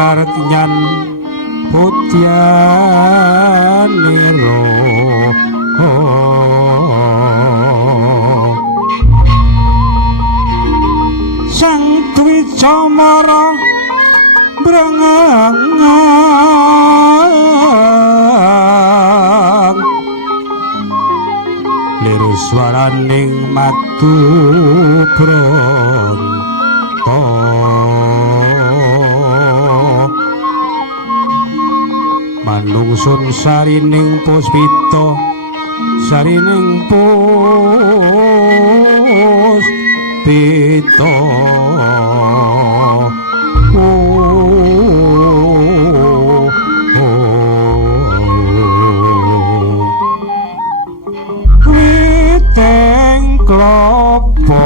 kartinyan putyaniro sang Dwicamara brengang liru swaraning madu bronto manungsun sarining puspita sarining puspita witeng klopo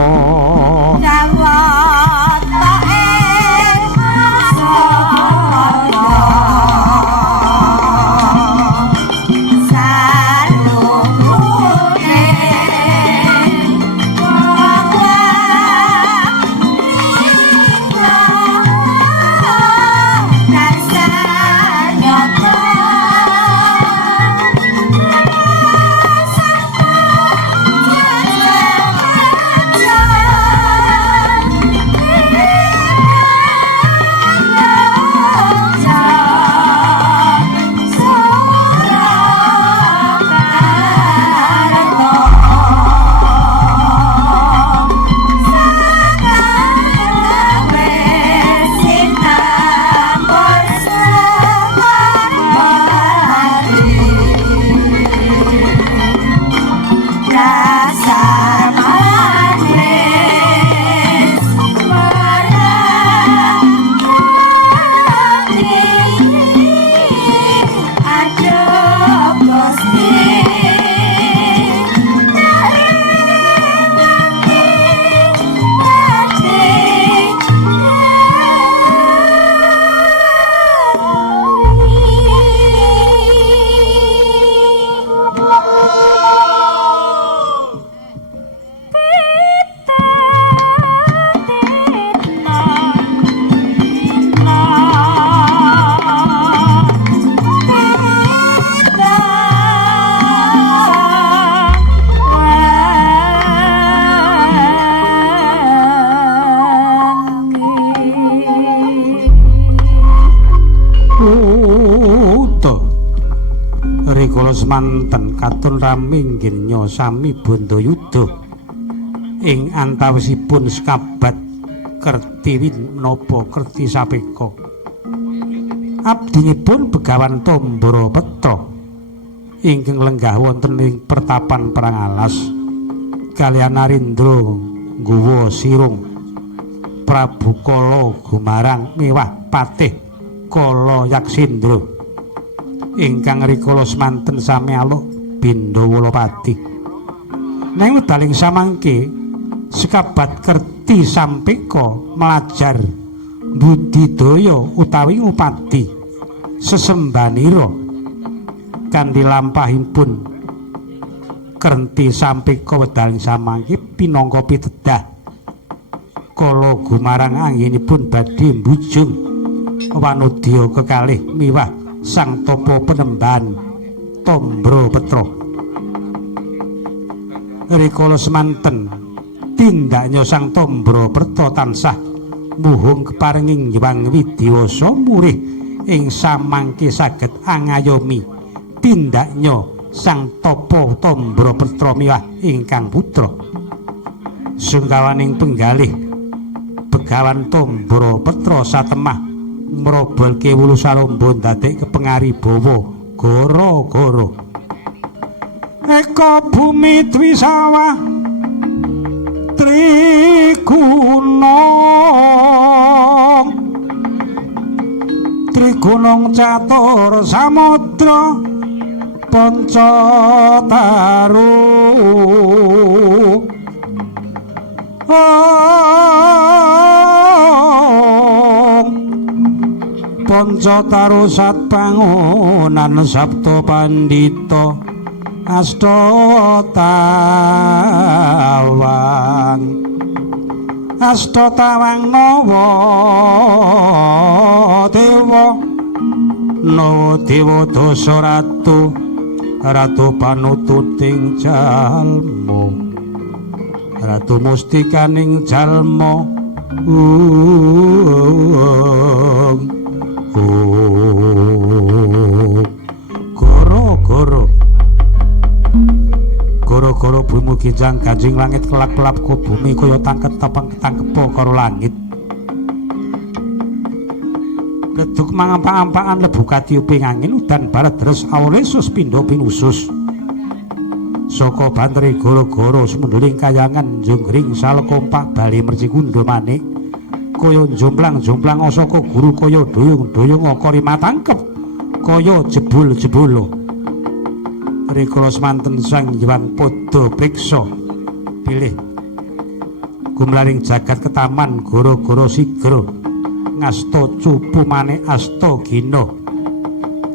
manten katun rami nggenya sami Bandayuda ing antawisipun sekabat Kerti napa Kerti Sapeka abdinipun Begawan Tambara Petra ingkang lenggah wonten ing pertapan Prangalas kaliyan Narendra nggawa sirung Prabu Kala Gumarang miwah Patih Kala Yaksindra ingkang rikala semanten sami aluk Bindawalapati. Nang wedaling samangke sekabat Kerti Sampeka melajar budidaya utawi upati sesembanira kanthi lampahipun Kerti Sampeka wedaling samangke pinangka pitedah Kala Gumarang anggenipun badhe mbujung wanudya kekalih miwah Sang Topo Penemban Tambara Petra. Rikala semanten tindaknya Sang Tambara Petra tansah muhung keparinging Hyang Widiwasa murih ing samangke saged angayomi tindaknya Sang Topo Tambara Petra miwah ingkang putra. Sungkawaning penggalih Begawan Tambara Petra satemah mrobolke wulu salomba ndadek kepengaribawa gara-gara eka bumi twisawah trigunung catur samudra Pancataru Pancataru satpangonan sabda pandhita asta tawang Asta tawang nawa dewa nawa dewa dasa ratu ratu panututing jalma ratu mustikaning jalma goro-goro goro-goro bumi kijang kanjing langit kelap-kelap ku bumi kaya tangkep-tangkepo karo langit geduk mangampak-ampakan lebu katiuping angin udan barat deres awlesus pindho pinusus saka bantri goro-goro semunduling kayangan njungring salekompak bali mercikundo manik kaya jomplang-jomplang asaka guru kaya doyong-doyong kori matangkep kaya jebul-jebulo rikala semanten sang Hyang padha priksa pilih gumlaring jagat ketaman goro-goro sigra ngasta cupu maneh asta gina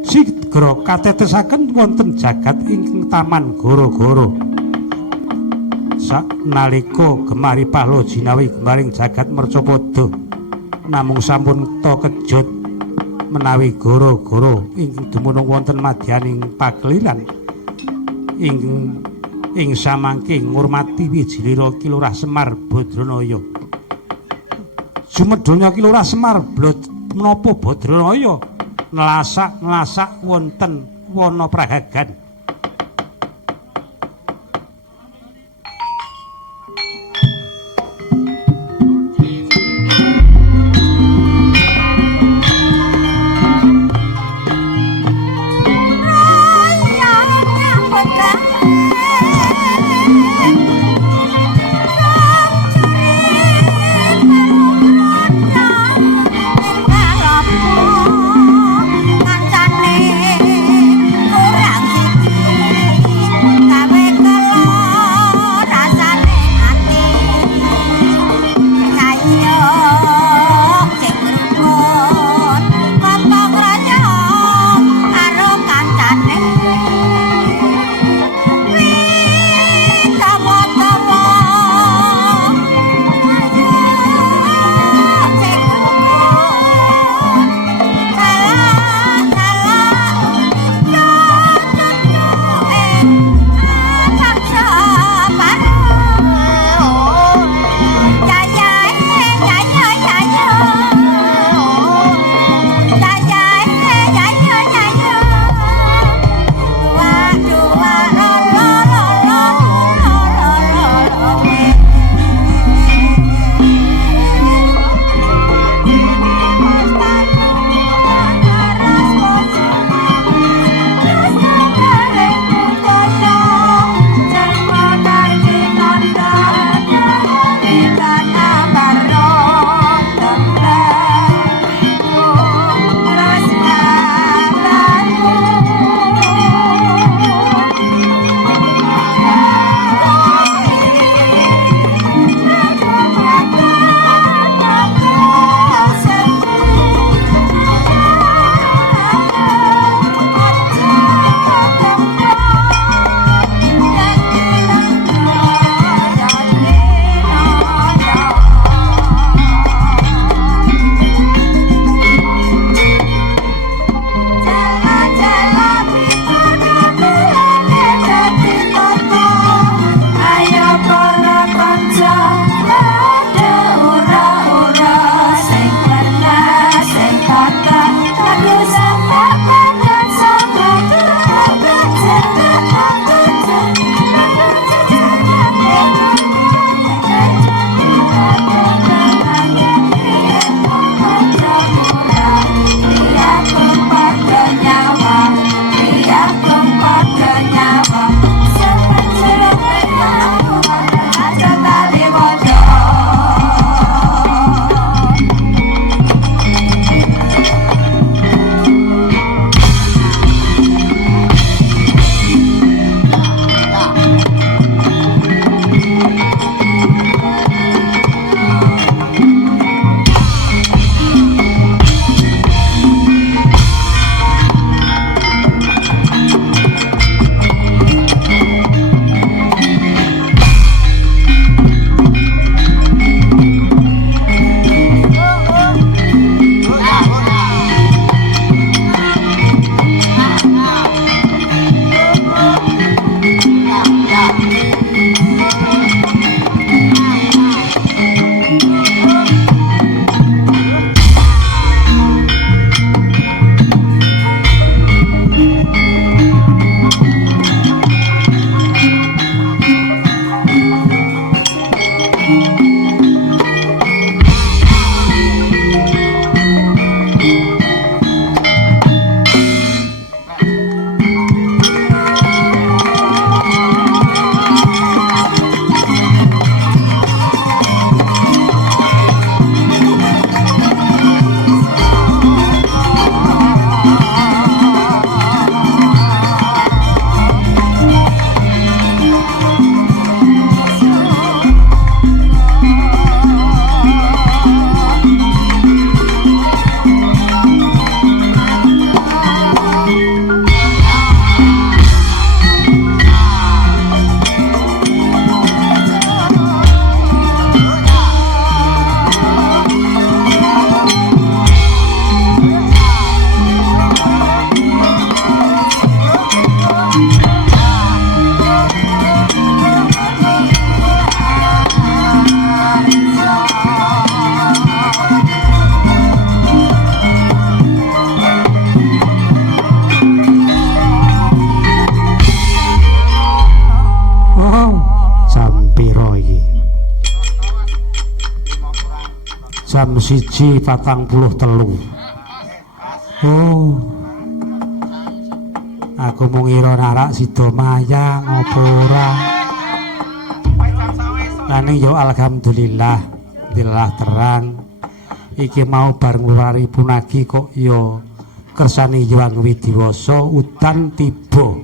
sigra katetesaken wonten jagat ing taman goro-goro sanalika gemari pahlo jinawi gemaring jagat mercapada namung sampun ta kejut menawi goro-goro ingkang dumunung wonten madyaning pakliran ing samangke ngurmati wijilira Kilurah Semar Badranaya Jumedonya Kilurah Semar menapa Badranaya nelasak wonten wana prahagan Kancane ora siji jam 1:43. Oh, aku mau ngira narak sida mayang apa ora. Nane yo alhamdulillah, alhamdulillah terang. Iki mau bareng wari punagi kok yo kersane Hyang Widiwasa udan tiba.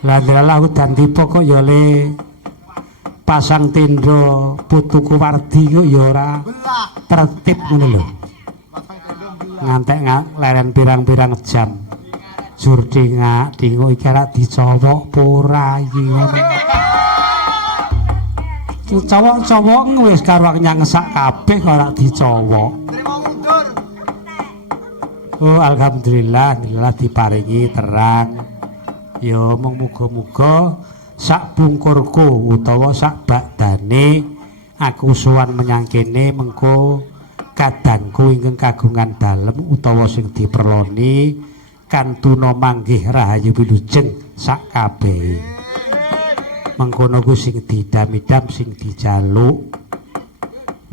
Alhamdulillah udan tiba kok yo le pasang tenda putuku Wardi kok ya ora tertib ngono lho. Ngantek leren pirang-pirang jam. Jur dinguk iki ora dicowok apa ora iki ngono. Cowok-cowok wis karo nyangesak kabeh kok ora dicowok. Oh alhamdulillah, alhamdulillah diparingi terang. Ya mung muga-muga sak bungkurku utawa sak bakdane aku sowan menyang kene mengko kadangku ingkang kagungan dalem utawa sing diperloni kantuna manggih rahayu wilujeng sak kabeh. Mengkono ku sing didam-idam sing dijaluk.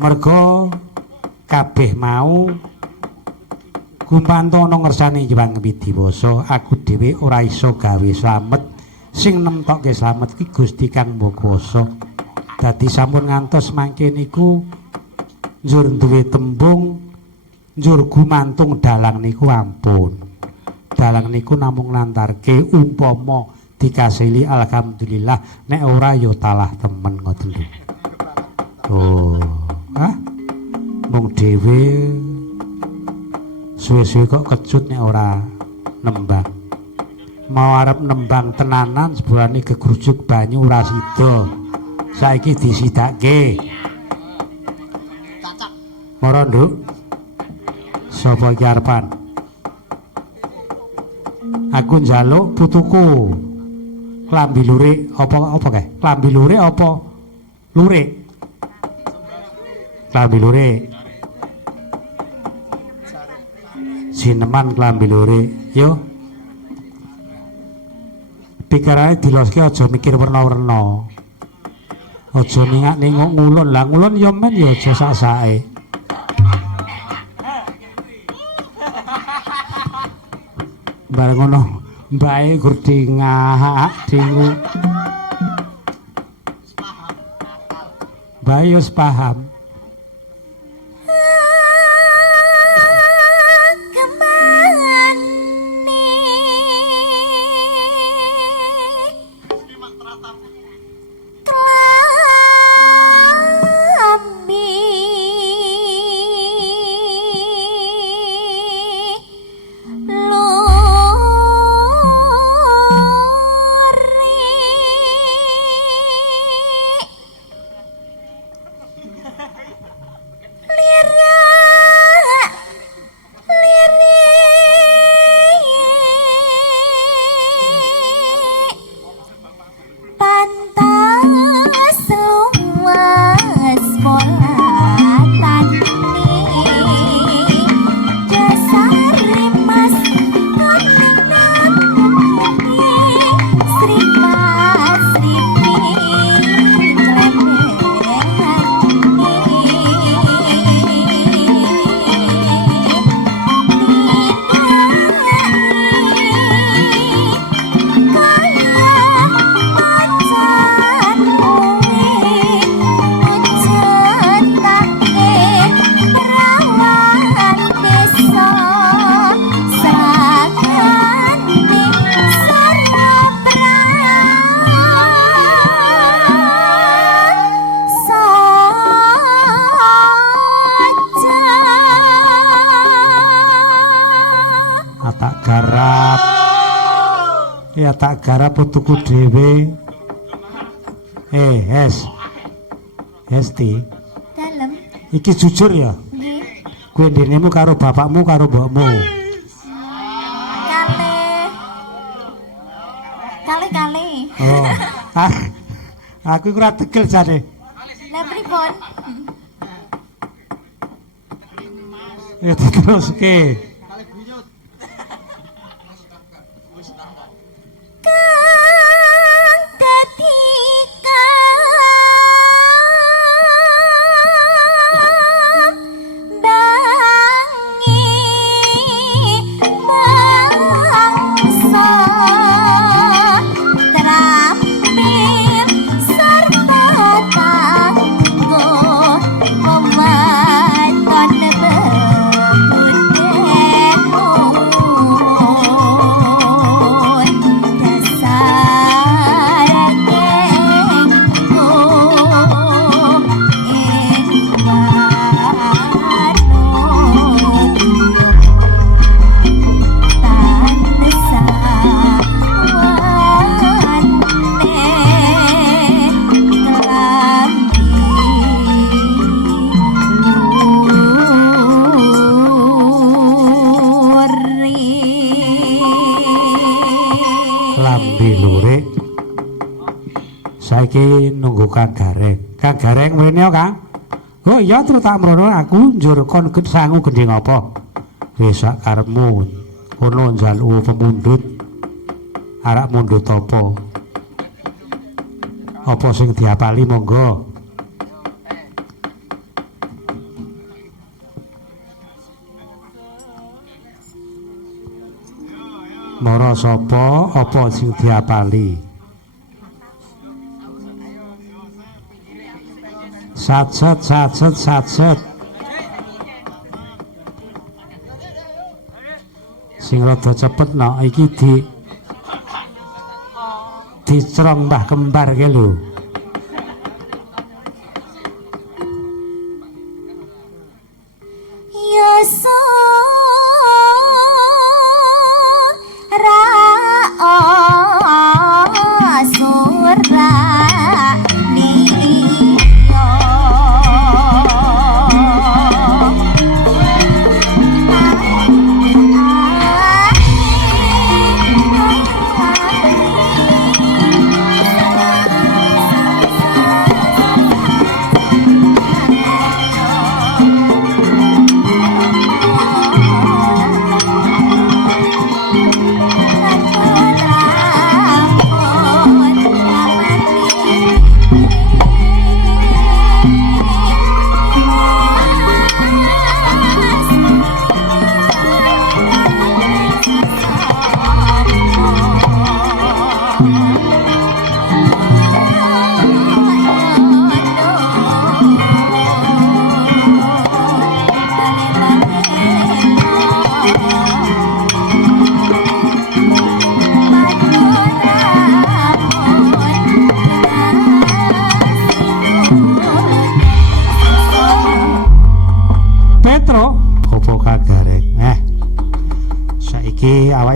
Merga kabeh mau gumantono ngersane Hyang Widiwasa, aku dhewe ora iso gawe slamet. Sing nemtokke slamet ki Gusti Kang Maha Kuwasa. Dadi sampun ngantos mangke niku njur duwe tembung njur gumantung dalang niku ampun. Dalang niku namung nantarke umpama dikasili alhamdulillah, nek ora ya talah temen ngoten lho. Oh, mung dhewe suwe-suwe kok kecut nek ora nembang. Mau arep nembang tenanan seburane gegrujuk banyu ora sida. Saiki disidake. Mara nduk. Sapa iki arepan? Aku njaluk putuku. Klambi lurik apa kae? Klambi lurik apa lurik? Klambi lurik. Sineman klambi lurik. Yo. Pikarane diloske aja mikir werna-werna. Aja ningak-ninguk ngulon. Lah ngulon ya men ya aja sak-sake. Bareng ngono mbake gur dingak dingu. Mbake wis paham. Ya tak garap tuku dhewe. Hesti. Dalem. Iki jujur ya. Nggih. Kowe ndenemu karo bapakmu karo mbokmu. Kali. Oh. Aku ora tegel jane. Lah pripun? Ya diteruske. Saiki nunggu Kang Gareng. Kang Gareng mrene Kang. Oh iya terus tak mrono aku njur kon sangu gending apa? Wis sak karepmu. Kono njaluk pemundhut. Arek mundhut apa? Apa sing diapali monggo? Mara sapa apa sing diapali? Satset. Sing rada cepet no iki dicrong Mbah Kembar ke lho.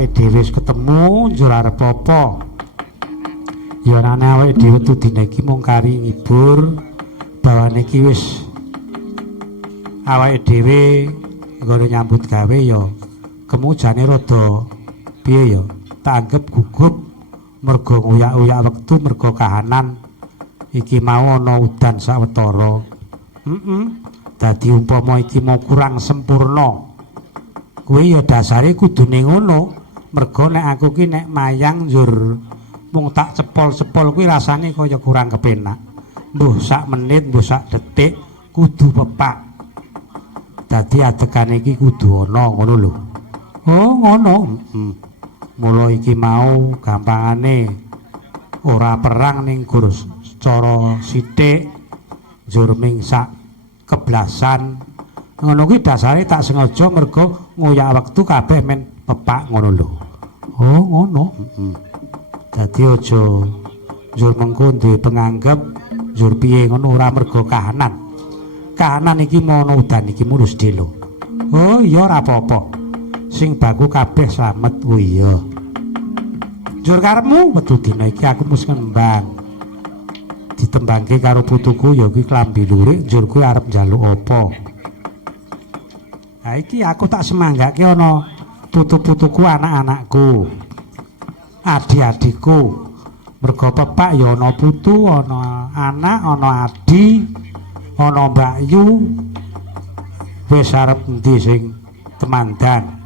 Dhewe wis ketemu njur arep apa? Ya ana awake dhewe tudine iki mung kari ngibur, bawane iki wis awake dhewe nggone nyambut gawe ya kemujane rada piye ya tak anggap gugup mergo nguyak-uyak wektu mergo kahanan iki mau ana udan sawetara. Dadi umpama iki mau kurang sempurna kuwi ya dasare kudune ngono. Mergo nek aku ki nek mayang njur mung tak cepol-cepol kuwi rasane kaya kurang kepenak. Mbuh sak menit, mbuh sak detik kudu pepak. Dadi adekane iki kudu ana ngono lho. Oh, ngono. Mula iki mau gampangane ora perang ning gur cara sithik njur ming sak keblasan. Ngono kuwi dasare tak sengaja mergo ngoyak wektu kabeh men pepak ngono lho. Oh ngono. Dadi aja njur mengko duwe penganggep njur piye ngono ora mergo kahanan. Kahanan iki mono udan iki mulus dhewe. Oh iya ora apa-apa. Sing baku kabeh slamet. Oh iya. Njur karepmu wetu dina iki aku mesti ngembang. Ditembangke karo putuku ya kuwi klambi lurik, njur kuwi arep njaluk apa? Nah iki aku tak semanggake ana putu-putuku, anak-anakku. Adik-adikku. Mergo pepak ya ana putu, ana anak, ana adi, ana Mbak Yu. Wis arep endi sing temandan?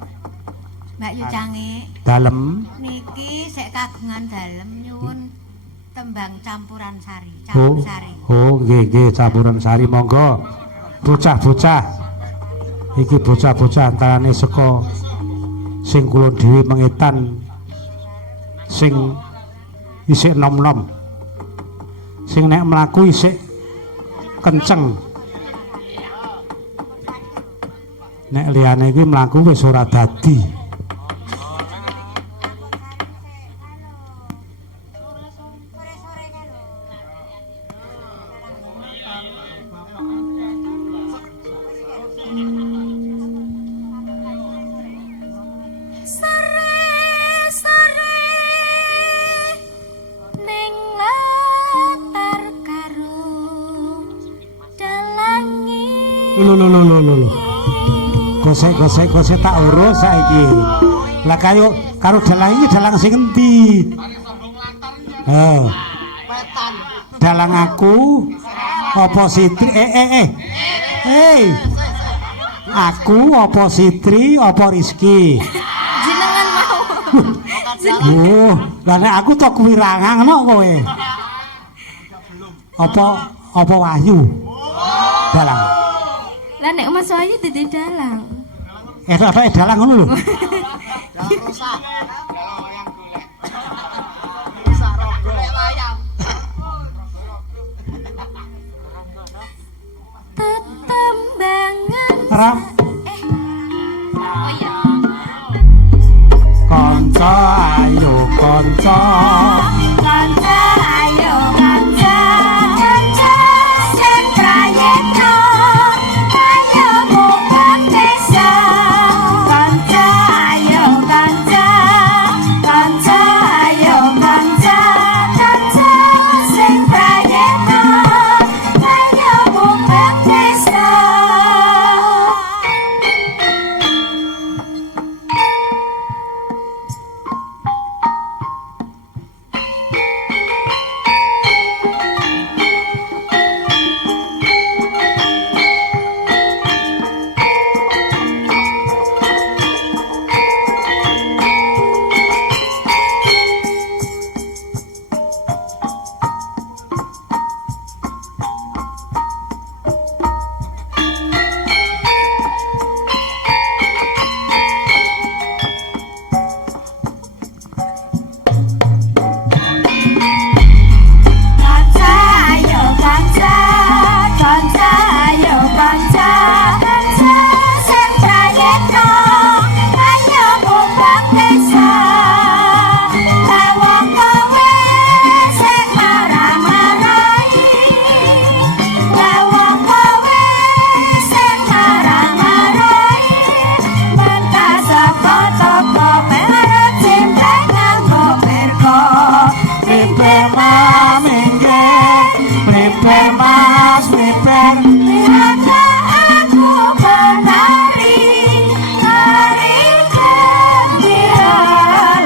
Mbak Yu Cange. Dalem. Niki sik kagungan dalem nyuwun tembang campuran sari. Oh, Campur sari. oh nggih campuran sari monggo. Bocah-bocah. Iki bocah-bocah antarane saka sing kula dhewe mengetan sing isih nom-nom. Sing nek mlaku isih kenceng. Nek liyane iki mlaku wis ora dadi. Lho. Gosek tak urus saiki. Lah karo dalang iki dalang sing endi? Dalang aku apa Sitri? Aku apa Sitri apa Rizki? Jenengan mau. Lah nek aku tok kuwirangan kok kowe. Apa Wahyu? Dalang. Lah nek Mas Wahyu dadi dalang. Dalang ngono lho. Tetembangan. Ram. Oh iya. Kanca ayo kanca. Kanca ayo kanca. Kanca sing prayitna. Ayo bukan desa. Kanca ayo kanca. Kanca ayo kanca. Kanca sing prayitna. Ayo bukan desa. Kanca ayo kanca, kanca ayo kanca, kanca sing prayitna, ayo bukan desa. Lawang kowe sing marah-marahi, lawang kowe sing marah-marahi, mentah saka toko merek cimpring nganggo pirko. Prepare mamingge, prepare mas, prepare. Lihatlah aku menari, hari kegembiraan.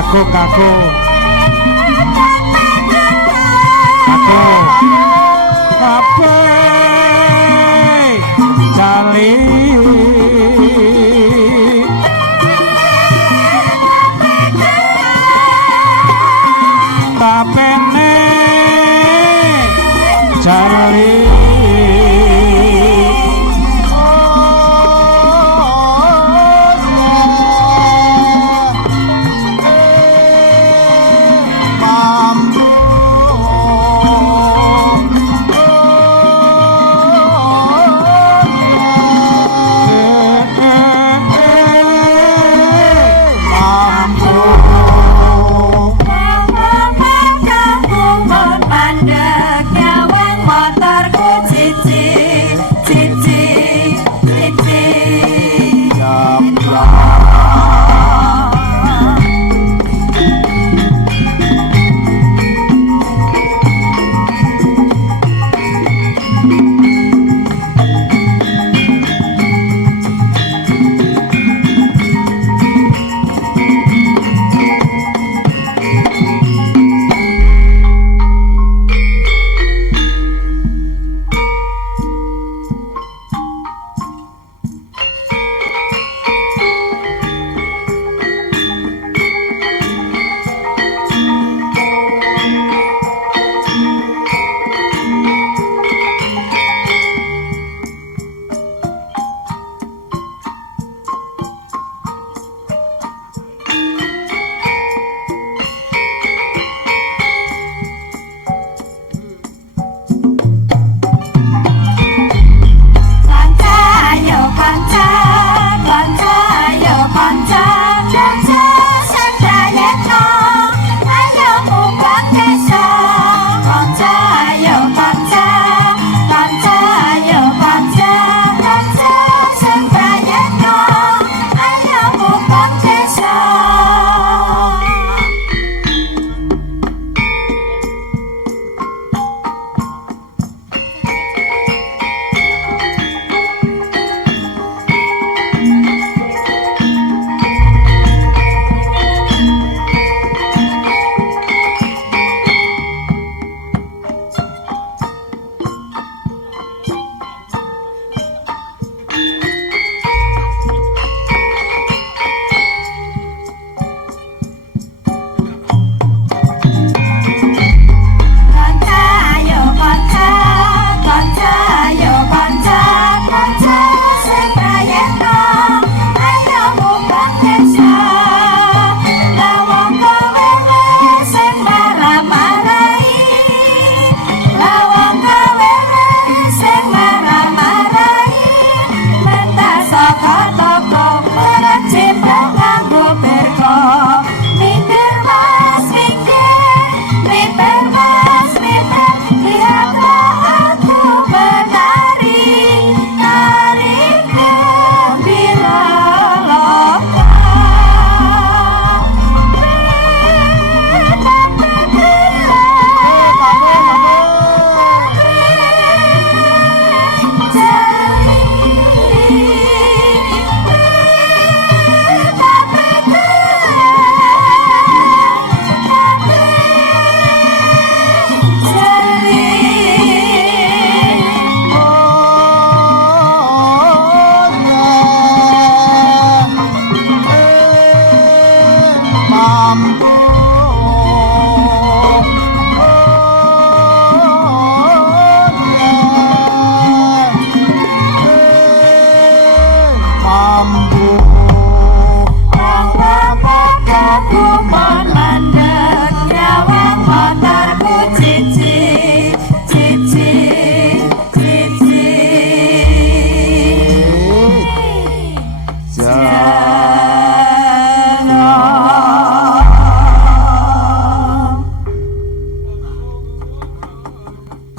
Kaku. Ape jali. Tapene jali.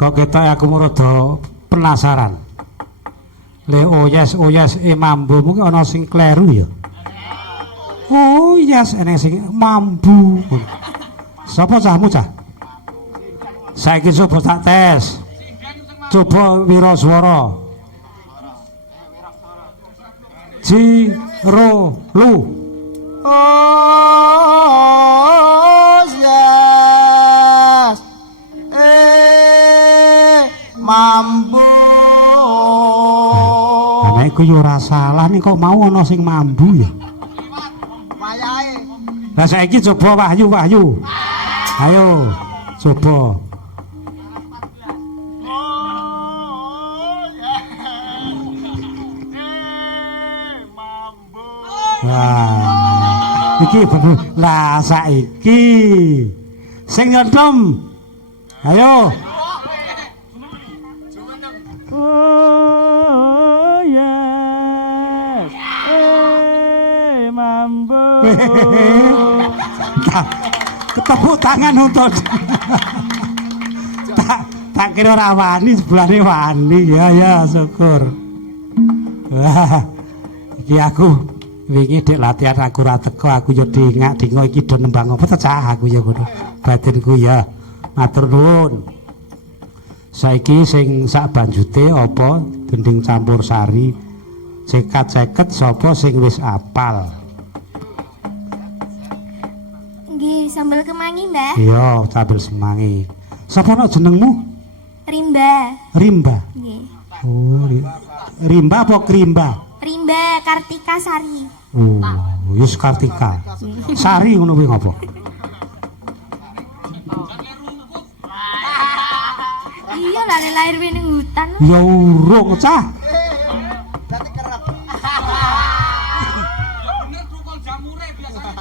Kok ketok aku rada penasaran. Le oyes mambu ki ana sing kleru ya. Oh yes, ana sing mambu. Sapa cahmu cah? Saiki coba tak tes. Coba wiraswara. Jiro lu. Oh yes. Mambu. Ana iku yo ora salah nih kok mau ana sing mambu ya. Wayahe. Lah saiki coba Wahyu. Ayo, coba. Wah, iki bener. Lah saiki sing nyodom. Ayo. Oh yes. Mambo. Ketepuk tangan untuk. tak kira ora wani sebelahne wani. Ya syukur. Wah, iki aku wingi dek latihan aku ra teko aku yo dingo iki do nembang apa cah aku ya ngono batinku ya matur nuwun saiki sing sak banjute apa gending campur sari cekat-ceket sapa sing wis apal Nggih sambel kemangi Mbah iya sambel semangi sapa no jenengmu Rimba nggih oh Rimba apa Krimba Rimba Kartika Sari oh, Yus Kartika. Sari ngono kuwi ngopo? Iya lahir ning hutan. Ya urung cah. Berarti kerep. Bener tukul jamure biasanya.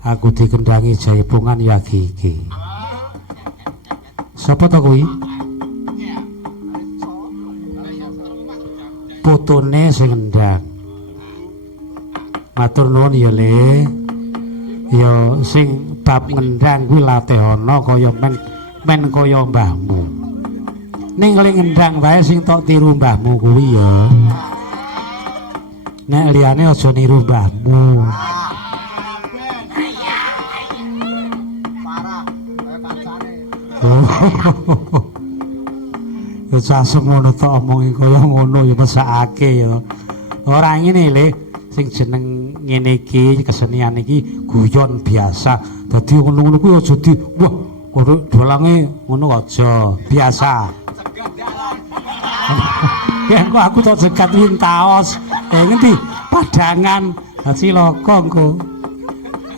Aku dikendangi jaipongan ya iki. Sapa to kuwi? Putune sing ngendang. Matur nuwun ya Le. Ya sing bab ngendang kuwi latih ana kaya men kaya mbahmu. Ning le ngendang wae sing tok tiru mbahmu kuwi ya. Nek liyane aja niru mbahmu. Parah, kaya kancane. Ya sasem ngono tok omongi kaya ngono ya mesakake ya. Ora ngene Le, sing jeneng ngene iki kesenian iki guyon biasa. Dadi ngono-ngono kuwi aja di wah, ora dolange ngono aja, biasa. Ya kok aku tok jegat wintaos. Ngendi? Padangan. Cilaka engko.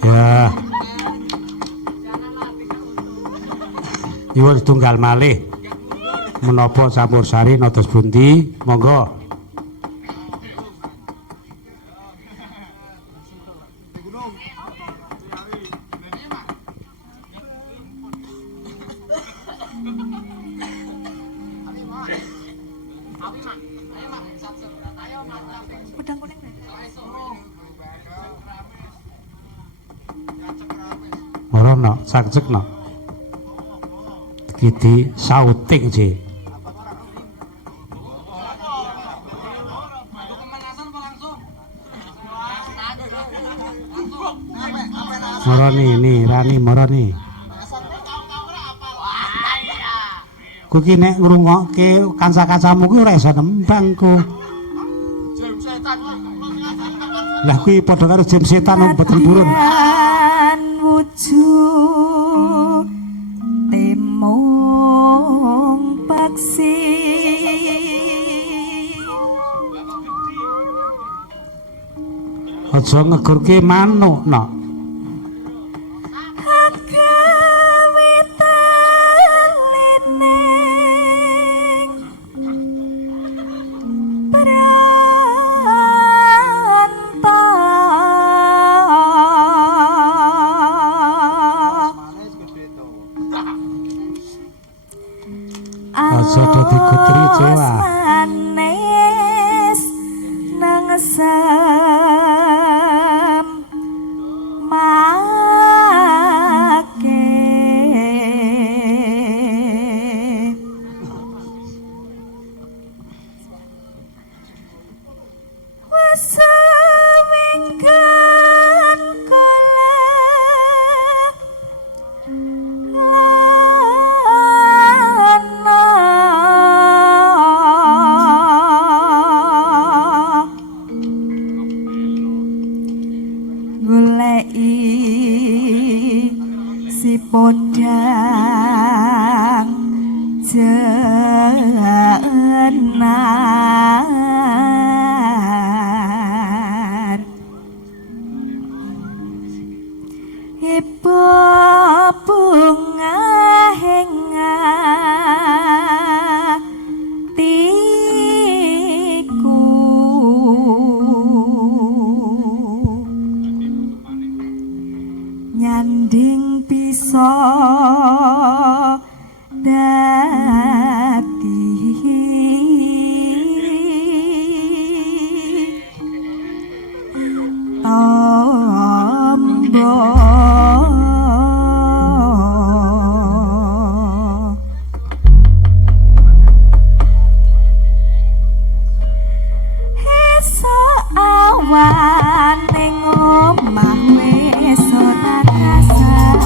Ya. Iwon tunggal malih. Menapa campur sari nodos pundi? Monggo. Ora no, sakjek no. Kiti sauting je. Moroni ini, Rani Moroni. Kuwi nek ngrungokke kanca-kancamu kuwi ora iso nembang ku. Lah kuwi padha karo jin setan mboten burun. Wujud temong paksi Aja ngegurke manuk no. Aja dadi putri Jawa. manis nengsem make wes minggan si podang jenar ibu bunga henga tiku nyanding bisa dadi tombo esok awan ning omah wis ora kasar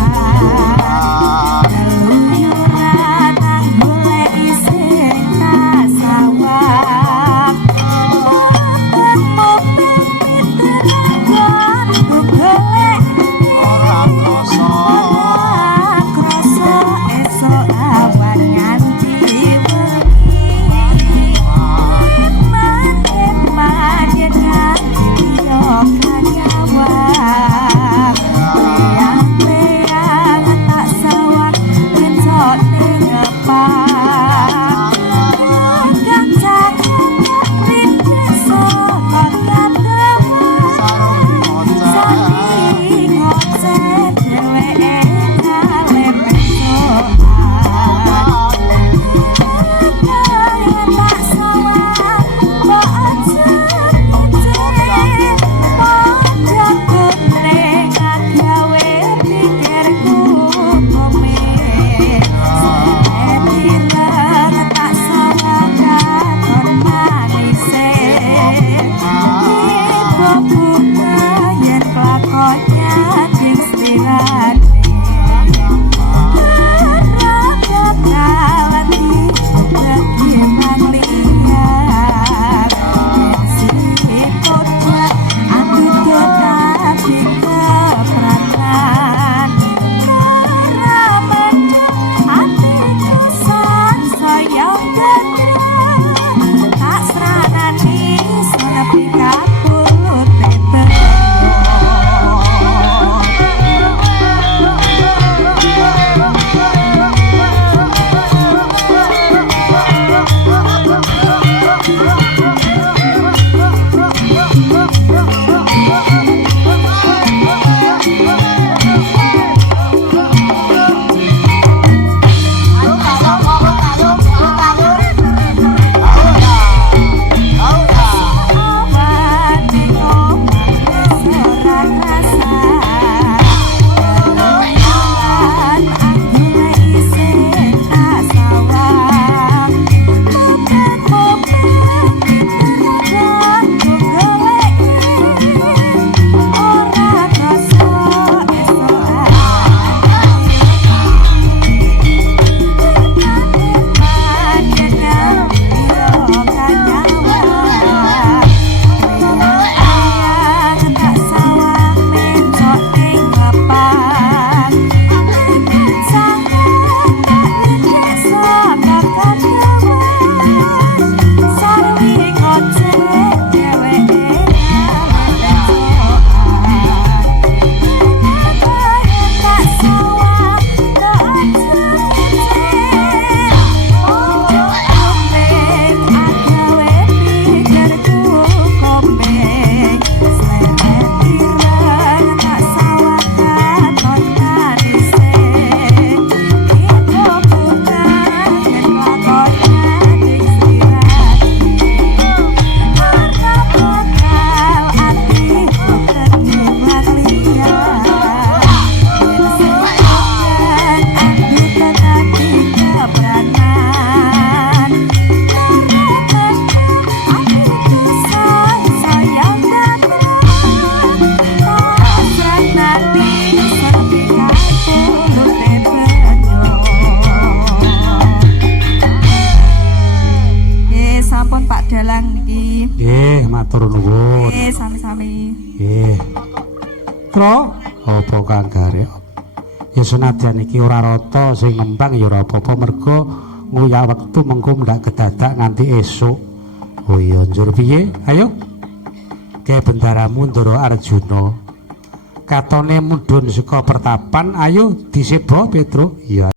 matur nuwun. Sami-sami. Nggih. Tro, apa Kang Garek? Ya senadyan iki ora rata sing ngembang ya ora apa-apa mergo nguyah wektu mengko ndak kedadak nganti esuk. Oh iya njur piye? Ayo. Ke bendaramu Ndara Arjuna. Katone mudhun saka pertapan, ayo diseba Petro. Iya.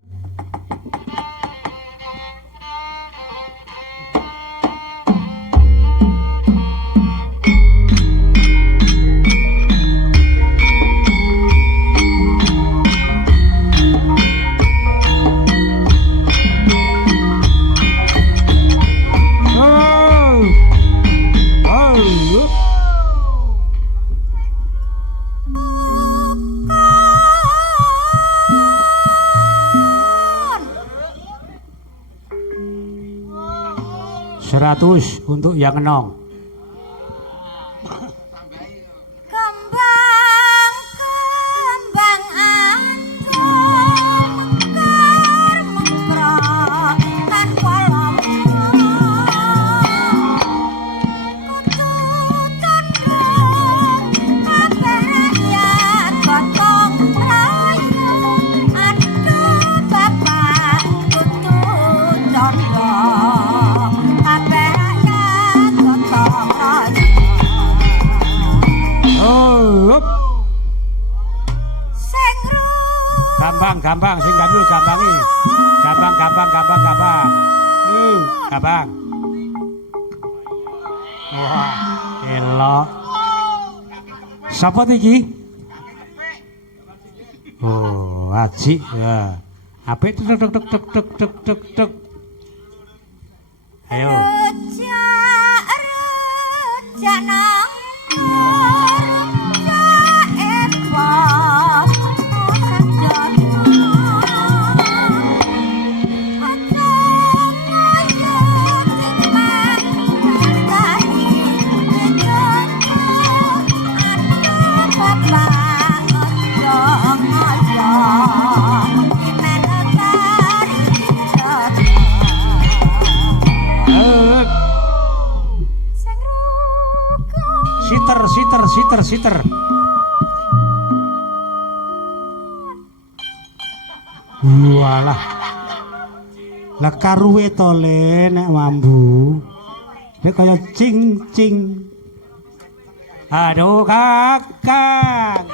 Seratus untuk yang enong. Kembang kembang agung mekar mengkrak lan walam kutu tandung kabeh ya gotong rayu aduh bapak kutu tandung kabeh ya gotong rayu. Oh, Sing gampang sing gandul gampangi. Gampang. Gampang. Wah, elok. Sapa iki? Oh, Aji ya. Apik tek. Ayo. rujak nang Siter. Walah. Lah karuwe to le nek mambu. Nek kaya cing. Aduh kakak.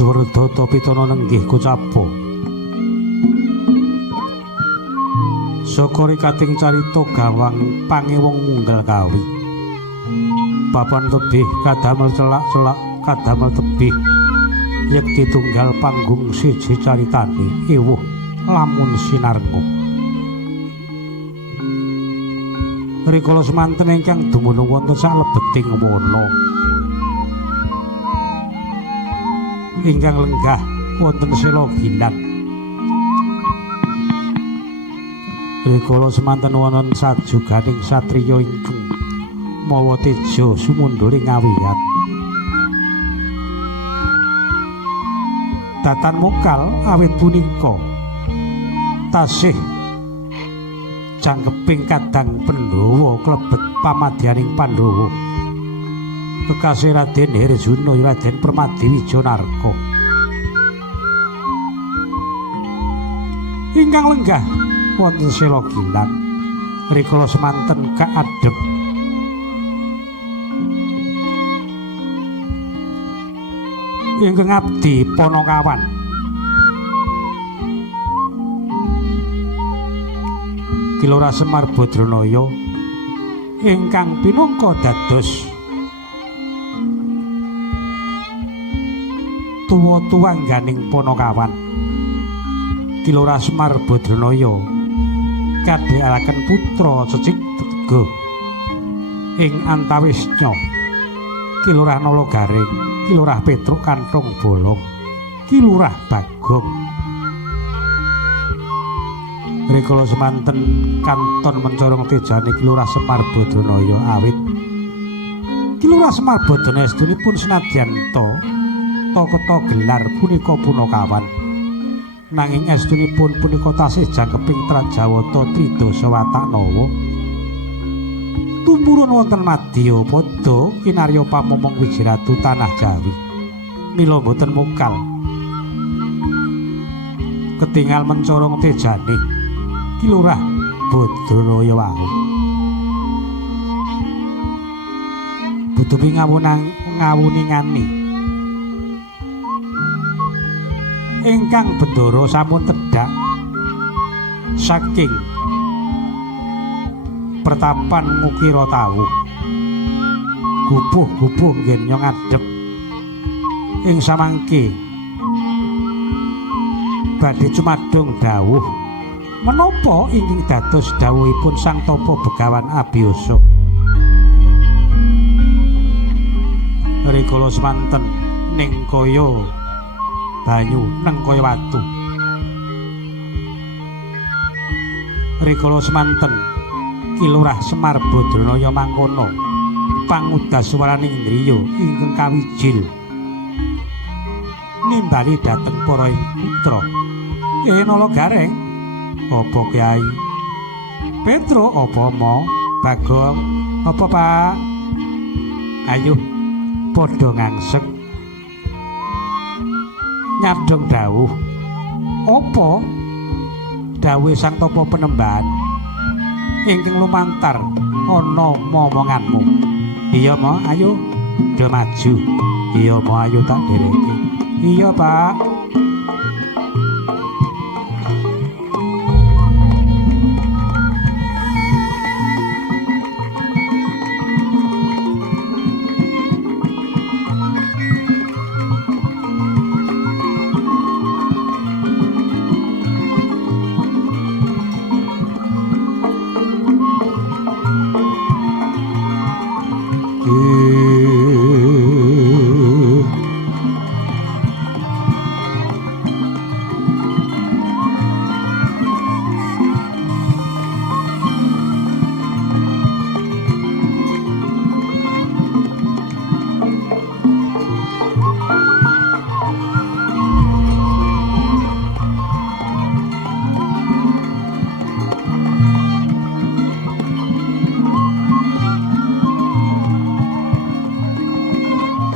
Swerdata pitana nenggih kucapo. Saka rikating carita gawang pangewong munggal kawi. Papan tebih kadamel celak-celak kadamel tebih yekti tunggal panggung siji caritane ewuh lamun sinarngu. Rikala semanten ingkang dumunung wonten salebeting wana ingkang lenggah wonten Sela Gilang. Rikala semanten wonten sajuganing satriya ingkang mawa teja sumunduring ngawiyat. Datan mukal awit punika tasih jangkeping kadang Pandhawa klebet pamadyaning Pandhawa. Kekasih Raden Herjuna Raden Permadi Wijanarka ingkang lenggah wonten Sela Gilang rikala semanten kaadhep ingkang abdi Panakawan. Kilora Semar Badranaya ingkang pinangka dados tuwa-tuwangganing Panakawan. Kilora Semar Badranaya kadhekaken putra Cecik Tega ing antawisnya Kilurah Nalagaring, Kilurah Petruk Kantong Bolong, Kilurah Bagong. Rikala semanten kanton mencorong tejane Kilurah Semar Badranaya awit Kilurah Semar Badranaya sedunipun senadyan ta gelar punika Punakawan nanging estunipun punika tasih jangkeping Trajawata Tridasa Wataknawa tumpurun wonten madya padha kinarya pamomong Wijiratu tanah Jawi. Mila boten mukal ketingal mencorong tejane Kilurah Badranaya wau. Butupi ngawuningani ingkang Bendara sampun tedhak saking pertapan ngukira tawu gubuh-gubuh nggih nyong ngadhep ing samangke badhe cumadung dawuh menapa ingkang dados dawuhipun Sang Tapa Begawan Abiyasa. Rikala semanten ning kaya banyu neng kaya watu. Rikala semanten Kilurah Semar Badranaya mangkono pangudaswaraning indriya ingkang kawijil nimbali dhateng para putra. Nalagaring apa Kyai Petruk apa Mo Bagong apa Pak? Ayo padha ngangsek nyadong dawuh. Apa dawuh Sang Tapa Penembahan ingkang lumantar ana momonganmu? Iya Mo, ayo do maju. Iya Mo, ayo tak dereke. Iya Pak.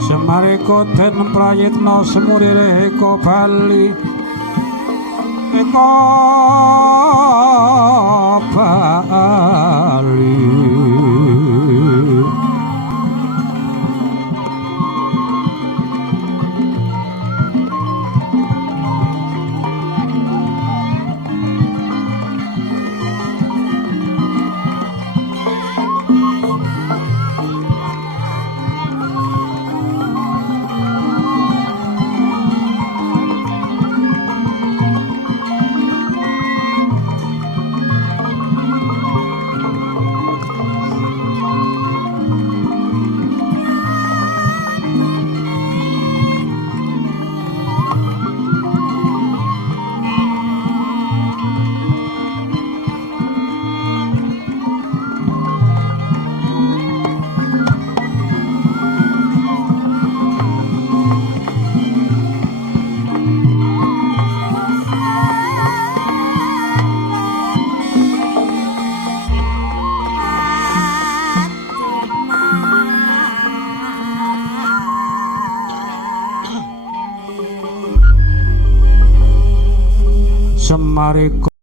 Semarika den prayitna semurire eka bali eka bali semarika